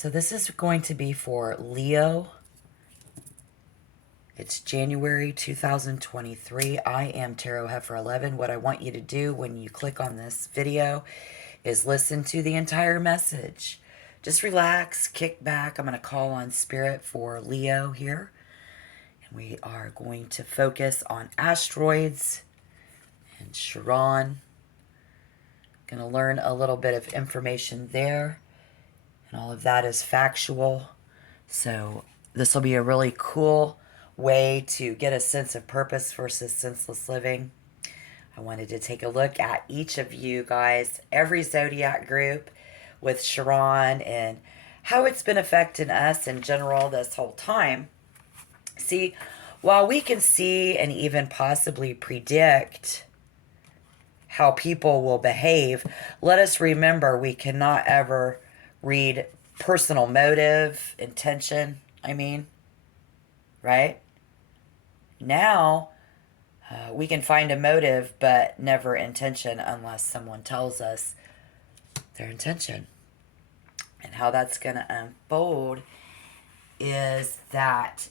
So this is going to be for Leo. It's January 2023. I am Tarot Heifer 11. What I want you to do when you click on this video is listen to the entire message. Just relax, kick back. I'm going to call on Spirit for Leo here. And we are going to focus on asteroids and Chiron. Going to learn a little bit of information there. And all of that is factual. So this will be a really cool way to get a sense of purpose versus senseless living. I wanted to take a look at each of you guys, every zodiac group with Chiron and how it's been affecting us in general this whole time. See, while we can see and even possibly predict how people will behave, let us remember we cannot ever read personal motive, intention, right? Now, we can find a motive, but never intention unless someone tells us their intention. And how that's going to unfold is that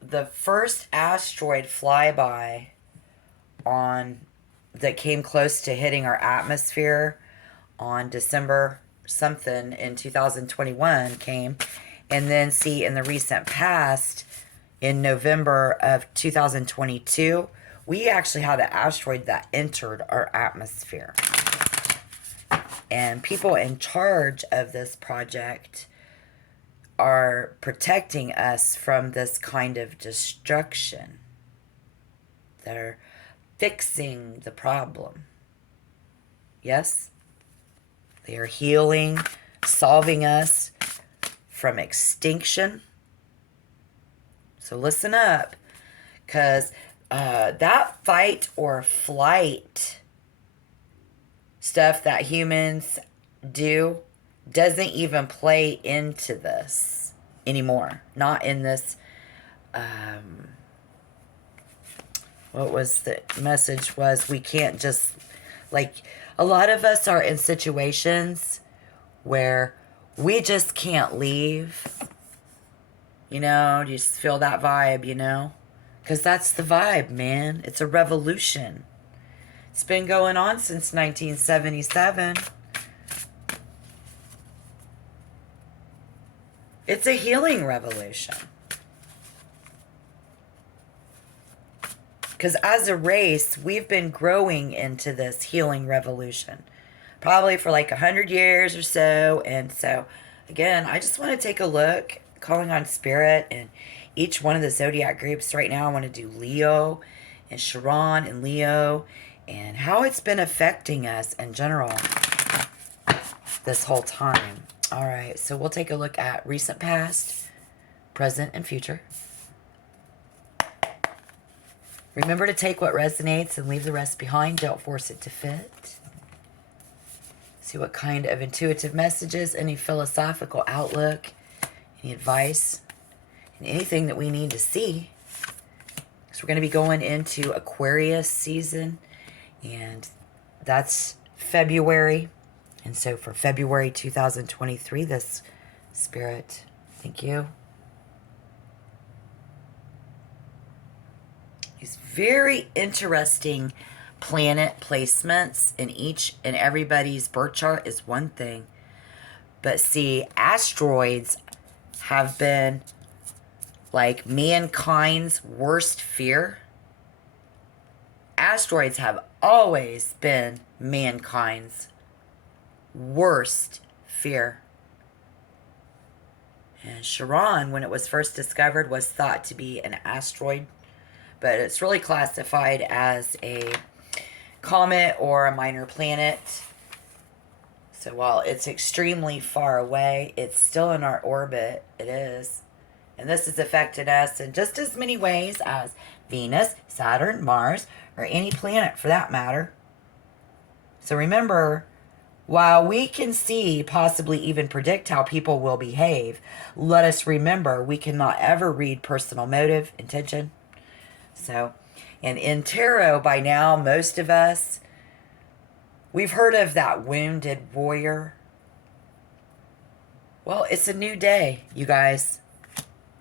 the first asteroid flyby that came close to hitting our atmosphere on December something in 2021 came, and then see in the recent past in November of 2022 we actually had an asteroid that entered our atmosphere, and people in charge of this project are protecting us from this kind of destruction. They're fixing the problem. Yes? They are healing, solving us from extinction. So listen up, because that fight or flight stuff that humans do doesn't even play into this anymore. Not in this, what was the message was, we can't just, like, a lot of us are in situations where we just can't leave. You know, you just feel that vibe, you know? Because that's the vibe, man. It's a revolution. It's been going on since 1977. It's a healing revolution. Because as a race, we've been growing into this healing revolution. Probably for like 100 years or so. And so, again, I just want to take a look, calling on Spirit and each one of the zodiac groups. Right now I want to do Leo and Chiron and Leo and how it's been affecting us in general this whole time. All right, so we'll take a look at recent past, present, and future. Remember to take what resonates and leave the rest behind. Don't force it to fit. See what kind of intuitive messages, any philosophical outlook, any advice, and anything that we need to see. So we're going to be going into Aquarius season, and that's February. And so for February 2023, this Spirit, thank you. These very interesting planet placements in each and everybody's birth chart is one thing. But see, asteroids have been like mankind's worst fear. Asteroids have always been mankind's worst fear. And Chiron, when it was first discovered, was thought to be an asteroid, but it's really classified as a comet or a minor planet. So while it's extremely far away, it's still in our orbit. It is. And this has affected us in just as many ways as Venus, Saturn, Mars, or any planet for that matter. So remember, while we can see, possibly even predict how people will behave, let us remember we cannot ever read personal motive, intention. So, and in tarot, by now, most of us, we've heard of that wounded warrior. Well, it's a new day, you guys.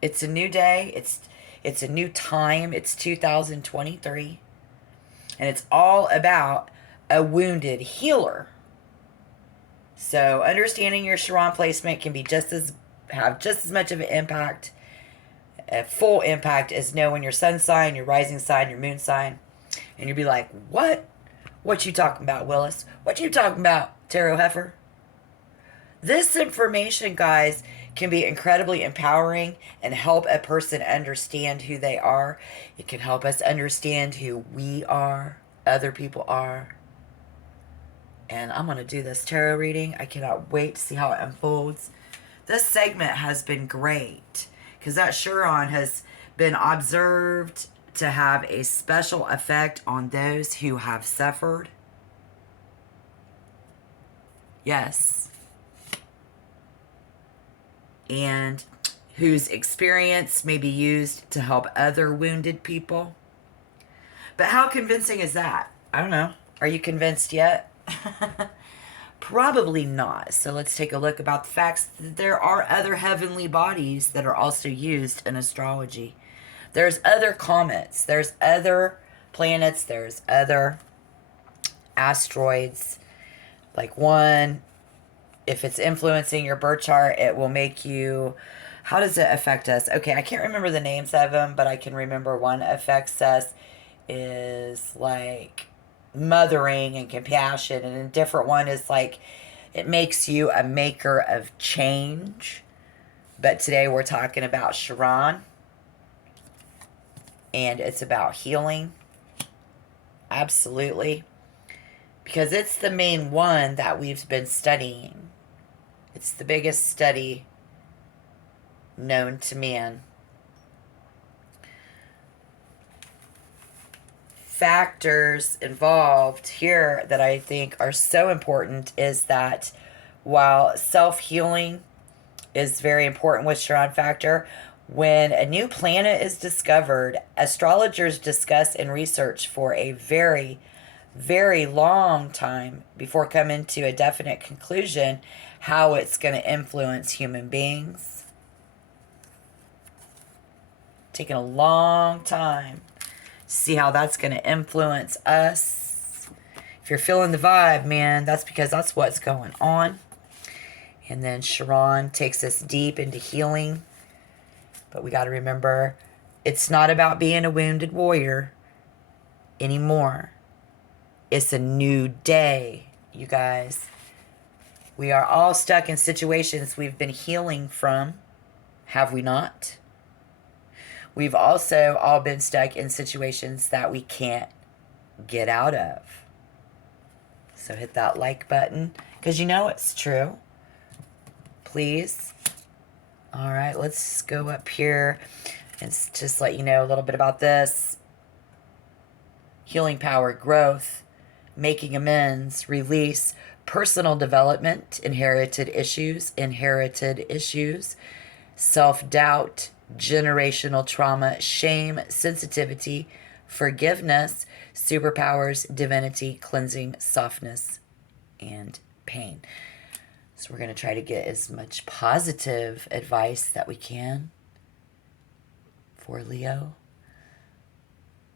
It's a new day. It's a new time. It's 2023, and it's all about a wounded healer. So, understanding your Chiron placement can be have just as much of an impact, a full impact, as knowing your sun sign, your rising sign, your moon sign. And you'll be like, "What? What you talking about, Willis? What you talking about, Tarot Heifer?" This information, guys, can be incredibly empowering and help a person understand who they are. It can help us understand who we are, other people are. And I'm going to do this tarot reading. I cannot wait to see how it unfolds. This segment has been great because that Chiron has been observed to have a special effect on those who have suffered. Yes. And whose experience may be used to help other wounded people. But how convincing is that? I don't know. Are you convinced yet? Probably not. So let's take a look about the facts that there are other heavenly bodies that are also used in astrology. There's other comets. There's other planets. There's other asteroids. Like one, if it's influencing your birth chart, it will make you... How does it affect us? Okay, I can't remember the names of them, but I can remember one affects us is like mothering and compassion, and a different one is like it makes you a maker of change. But today we're talking about Chiron, and it's about healing. Absolutely. Because it's the main one that we've been studying. It's the biggest study known to man. Factors involved here that I think are so important is that while self-healing is very important with Chiron factor, when a new planet is discovered, astrologers discuss and research for a very, very long time before coming to a definite conclusion how it's going to influence human beings. Taking a long time to see how that's going to influence us. If you're feeling the vibe, man, that's because that's what's going on. And then Chiron takes us deep into healing. But we got to remember, it's not about being a wounded warrior anymore. It's a new day, you guys. We are all stuck in situations we've been healing from, have we not? We've also all been stuck in situations that we can't get out of. So hit that like button, because you know it's true. Please. All right, let's go up here and just let you know a little bit about this. Healing power, growth, making amends, release, personal development, inherited issues, self-doubt, generational trauma, shame, sensitivity, forgiveness, superpowers, divinity, cleansing, softness, and pain. So we're going to try to get as much positive advice that we can for Leo.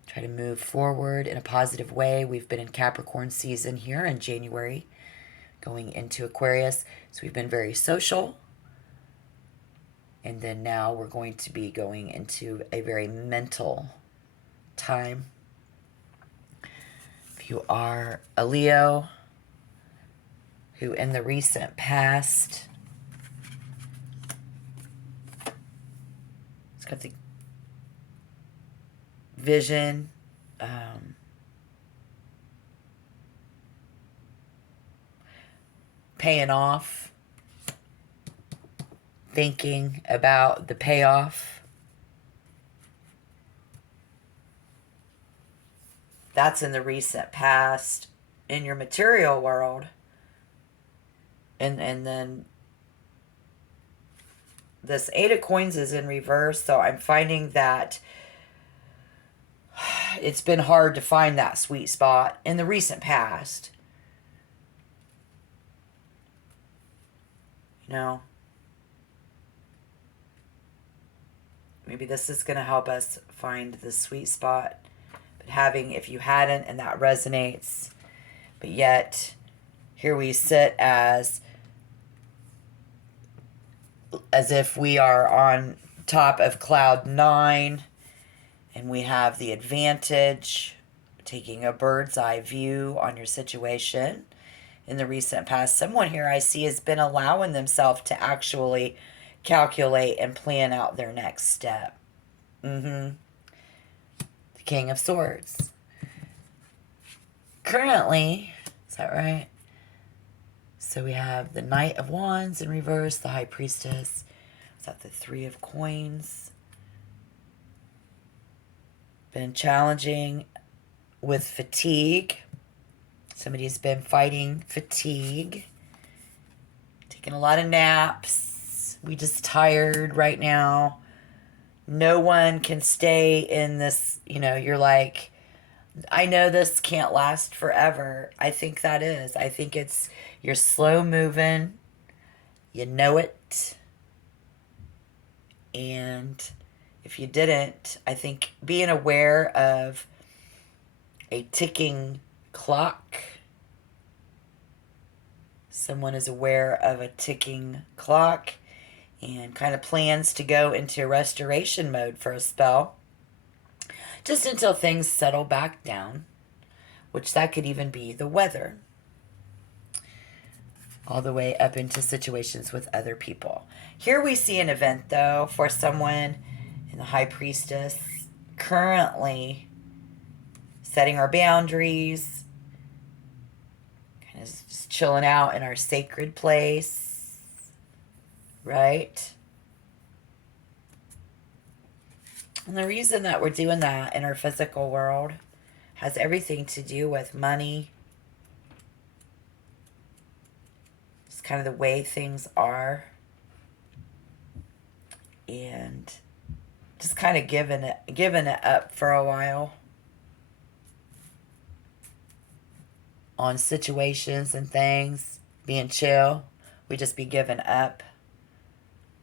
Try to move forward in a positive way. We've been in Capricorn season here in January, going into Aquarius. So we've been very social. And then now we're going to be going into a very mental time. If you are a Leo who in the recent past, it's got the vision, paying off, thinking about the payoff. That's in the recent past in your material world. And then this Eight of Coins is in reverse, so I'm finding that it's been hard to find that sweet spot in the recent past. You know, maybe this is going to help us find the sweet spot. But having, if you hadn't and that resonates, but yet here we sit as if we are on top of cloud 9 and we have the advantage, taking a bird's eye view on your situation. In the recent past, someone here I see has been allowing themselves to actually calculate and plan out their next step. The King of Swords. Currently, is that right? So we have the Knight of Wands in reverse, the High Priestess. Is that the Three of Coins? Been challenging with fatigue. Somebody's been fighting fatigue. Taking a lot of naps. We just tired right now. No one can stay in this, you're like, I know this can't last forever. I think that is. I think it's, you're slow moving. You know it. And if you didn't, I think being aware of a ticking clock. Someone is aware of a ticking clock and kind of plans to go into restoration mode for a spell. Just until things settle back down, which that could even be the weather. All the way up into situations with other people. Here we see an event, though, for someone in the High Priestess currently setting our boundaries, kind of just chilling out in our sacred place, right? And the reason that we're doing that in our physical world has everything to do with money. It's kind of the way things are. And just kind of giving it up for a while on situations and things, being chill. We just be giving up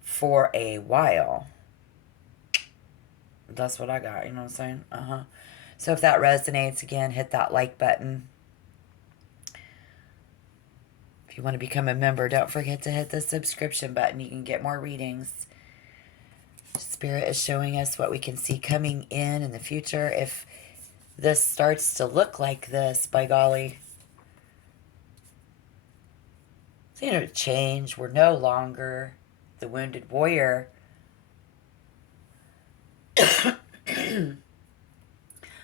for a while. That's what I got, you know what I'm saying? So if that resonates, again, hit that like button. If you want to become a member, don't forget to hit the subscription button. You can get more readings. Spirit is showing us what we can see coming in the future. If this starts to look like this, by golly, it's change. We're no longer the wounded warrior.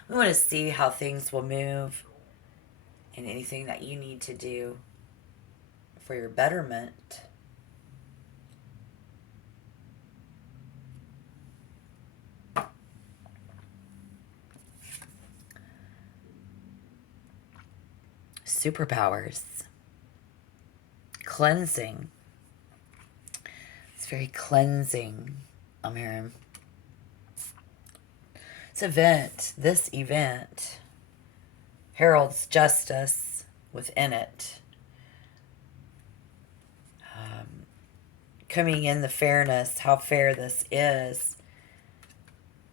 We want to see how things will move and anything that you need to do for your betterment. Superpowers. Cleansing. It's very cleansing. I'm hearing. This event heralds justice within it. Coming in the fairness, how fair this is.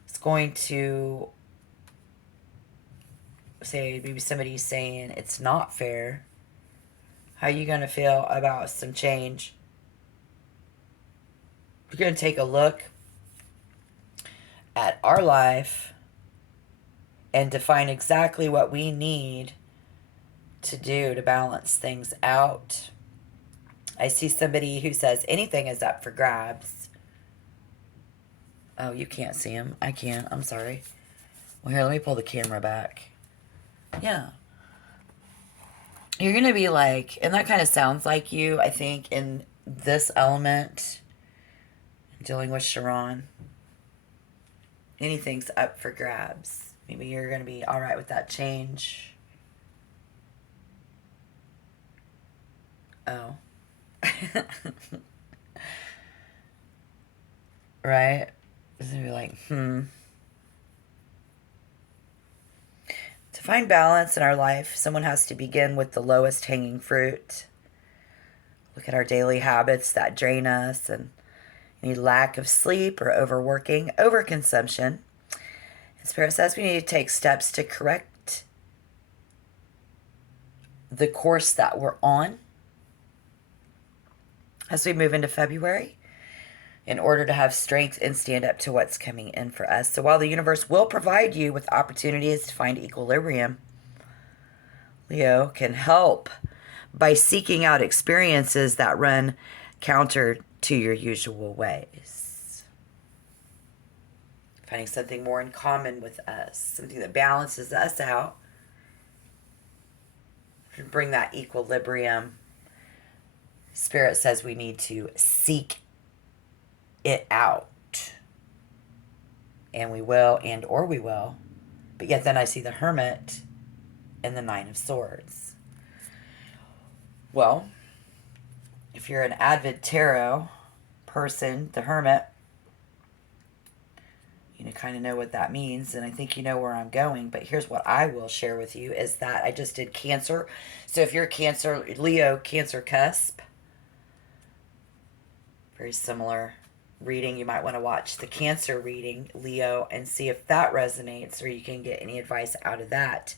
It's going to say, maybe somebody's saying it's not fair. How are you going to feel about some change? We're going to take a look at our life and define exactly what we need to do to balance things out. I see somebody who says anything is up for grabs. Oh, you can't see him. I can. I'm sorry. Well, here, let me pull the camera back. Yeah. You're going to be like, and that kind of sounds like you, I think, in this element, dealing with Sharon. Anything's up for grabs. Maybe you're going to be all right with that change. Oh. Right? It's going to be like, To find balance in our life, someone has to begin with the lowest hanging fruit. Look at our daily habits that drain us and, any lack of sleep or overworking, overconsumption. And Spirit says we need to take steps to correct the course that we're on as we move into February in order to have strength and stand up to what's coming in for us. So while the universe will provide you with opportunities to find equilibrium, Leo can help by seeking out experiences that run counter to your usual ways. Finding something more in common with us, something that balances us out, to bring that equilibrium. Spirit says we need to seek it out. And we will, and or we will. But yet then I see the Hermit and the Nine of Swords. Well, if you're an avid tarot person, the Hermit, you kind of know what that means, and I think you know where I'm going. But here's what I will share with you is that I just did Cancer. So if you're Cancer, Leo, Cancer cusp, very similar reading. You might want to watch the Cancer reading, Leo, and see if that resonates or you can get any advice out of that.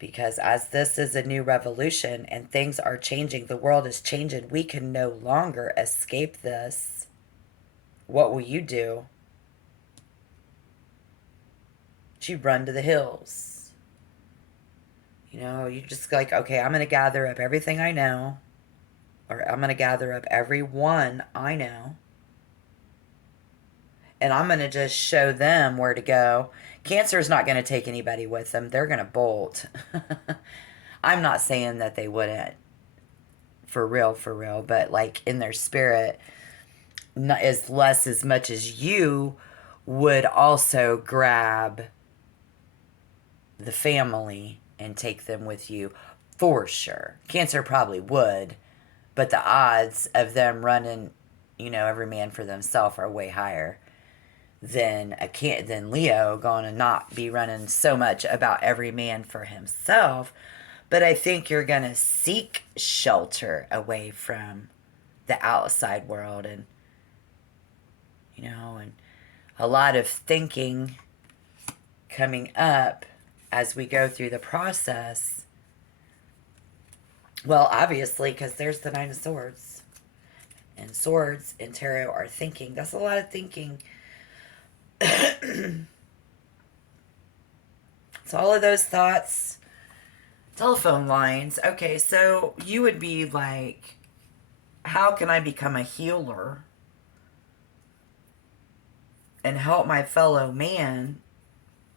Because as this is a new revolution and things are changing, the world is changing, we can no longer escape this. What will you do? You run to the hills. You just like, okay, I'm going to gather up everything I know, or I'm going to gather up everyone I know, and I'm going to just show them where to go. Cancer is not going to take anybody with them. They're going to bolt. I'm not saying that they wouldn't, for real, but like in their spirit, not as less as much as you would also grab the family and take them with you for sure. Cancer probably would, but the odds of them running, every man for themselves are way higher than Leo going to not be running so much about every man for himself. But I think you're going to seek shelter away from the outside world and and a lot of thinking coming up as we go through the process. Well, obviously, because there's the Nine of Swords. And swords in tarot are thinking. That's a lot of thinking. So all of those thoughts, telephone lines. Okay, so you would be like, how can I become a healer and help my fellow man,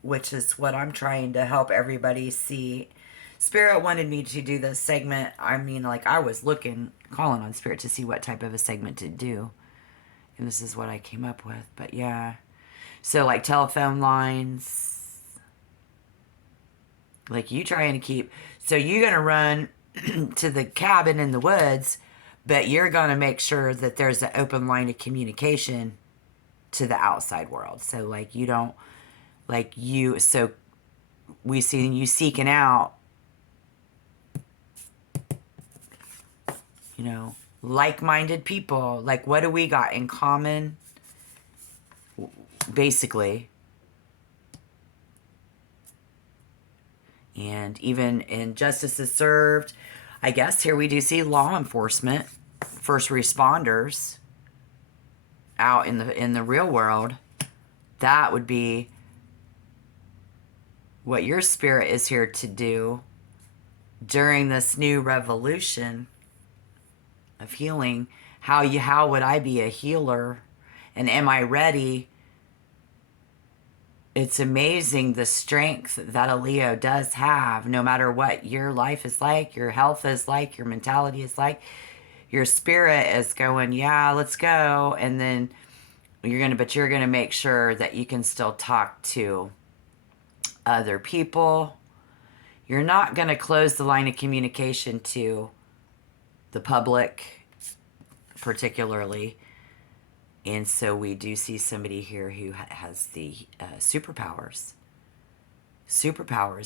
which is what I'm trying to help everybody see. Spirit wanted me to do this segment. I mean, like, I was calling on Spirit to see what type of a segment to do. And this is what I came up with. But yeah. So, like, telephone lines. Like, you trying to keep... So, you're going to run to the cabin in the woods, but you're going to make sure that there's an open line of communication to the outside world. So, like, you don't... So we see you seeking out, like-minded people. Like, what do we got in common? Basically. And even in justice is served, I guess here we do see law enforcement, first responders out in the real world. That would be what your spirit is here to do during this new revolution of healing. How would I be a healer? And am I ready? It's amazing the strength that a Leo does have, no matter what your life is like, your health is like, your mentality is like. Your spirit is going, yeah, let's go. And then you're going to make sure that you can still talk to other people. You're not going to close the line of communication to the public, particularly. And so we do see somebody here who has the superpowers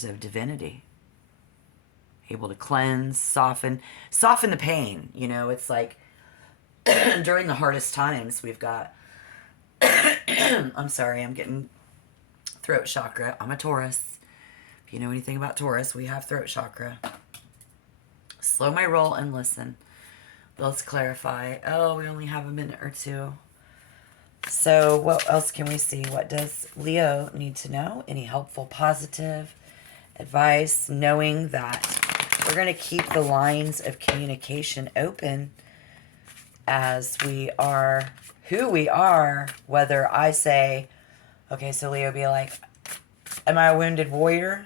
of divinity, able to cleanse, soften the pain. It's like during the hardest times, we've got, I'm sorry, I'm getting throat chakra. I'm a Taurus. If you know anything about Taurus, we have throat chakra. Slow my roll and listen. Let's clarify. Oh, we only have a minute or two. So what else can we see? What does Leo need to know? Any helpful, positive advice, knowing that we're going to keep the lines of communication open as we are who we are, whether I say, okay, so Leo be like, am I a wounded warrior?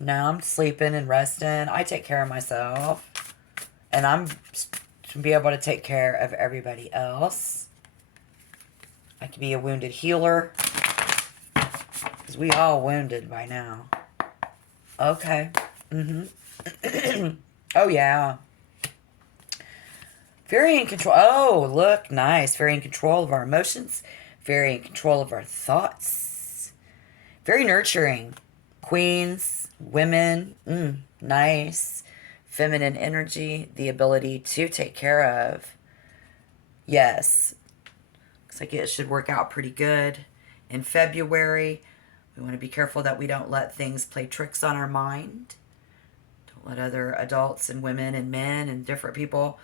No, I'm sleeping and resting. I take care of myself. And I'm to be able to take care of everybody else. I could be a wounded healer. Because we all wounded by now. Okay. Oh, yeah. Very in control. Oh, look, nice. Very in control of our emotions. Very in control of our thoughts. Very nurturing. Queens, women, nice. Feminine energy, the ability to take care of. Yes. Looks like it should work out pretty good. In February, we want to be careful that we don't let things play tricks on our mind. Don't let other adults and women and men and different people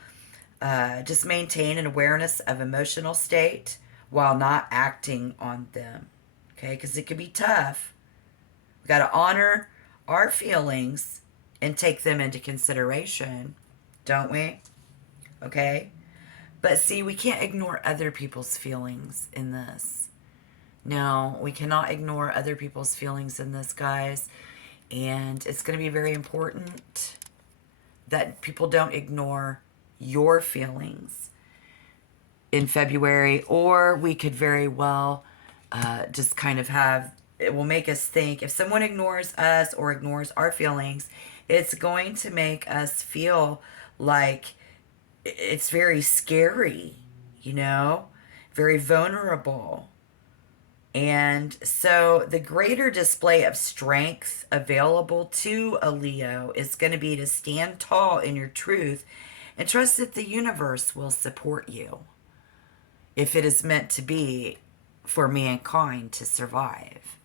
just maintain an awareness of emotional state while not acting on them. Okay, because it can be tough. We got to honor our feelings and take them into consideration, don't we? Okay? But see, we can't ignore other people's feelings in this. No, we cannot ignore other people's feelings in this, guys. And it's going to be very important that people don't ignore your feelings in February, or we could very well just kind of have, it will make us think, if someone ignores us or ignores our feelings, it's going to make us feel like it's very scary, you know, very vulnerable. And so the greater display of strength available to a Leo is going to be to stand tall in your truth and trust that the universe will support you if it is meant to be for mankind to survive,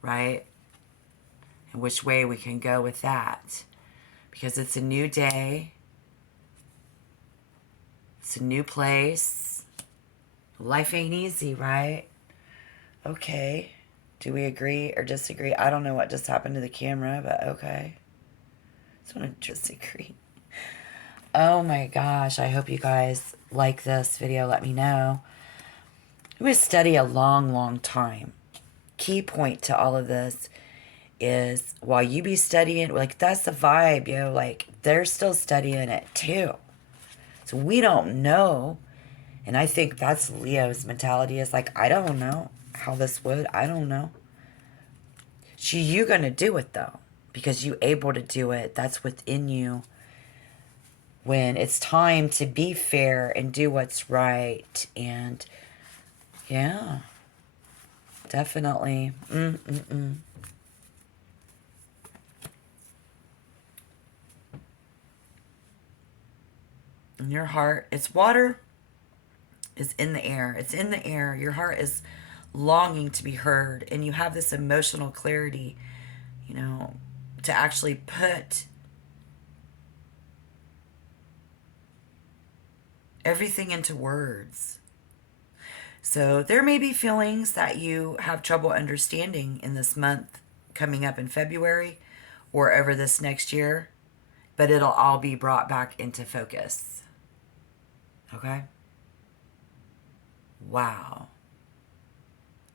right? And which way we can go with that. Because it's a new day. It's a new place. Life ain't easy, right? Okay. Do we agree or disagree? I don't know what just happened to the camera, but okay. I just want to disagree. Oh my gosh. I hope you guys like this video. Let me know. It was study a long, long time. Key point to all of this is while you be studying, like that's the vibe, like they're still studying it too. So we don't know. And I think that's Leo's mentality is like, I don't know how this would. I don't know. You gonna do it though. Because you able to do it. That's within you. When it's time to be fair and do what's right. And yeah. Definitely. And your heart, it's water is in the air. It's in the air. Your heart is longing to be heard. And you have this emotional clarity, to actually put everything into words. So there may be feelings that you have trouble understanding in this month coming up in February or over this next year, but it'll all be brought back into focus. Okay? Wow.